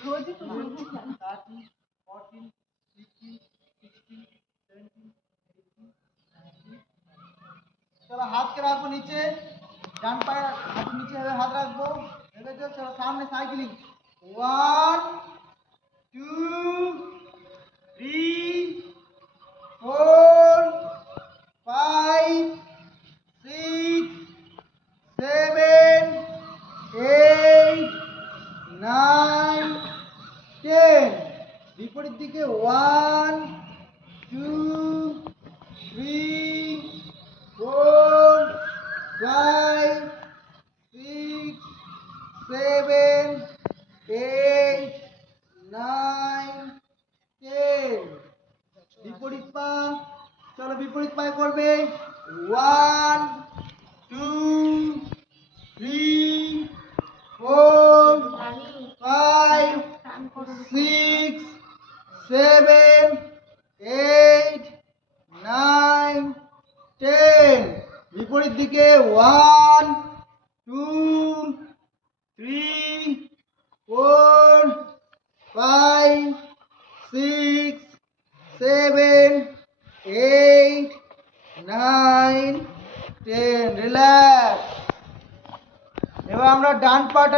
30, 40, 50, 60, 70, 80, 90। चलो हाथ के रखो नीचे, डान पाए हाथ नीचे हाथ रखो। चलो सामने साइकिलिंग 1 2 3 4 5 6 7 8 9 10। বিপরীত দিকে 1 2 3 4 5 6 7 8 9 10। বিপরীত পা, চলো বিপরীত পায়ে করবে 1 2 3 4 5 6 7 8 9 10। বিপরীত দিকে 1 2 3 4 5 6 7 8 9 10। রিল্যাক্স। এবার আমরা ডান পাটা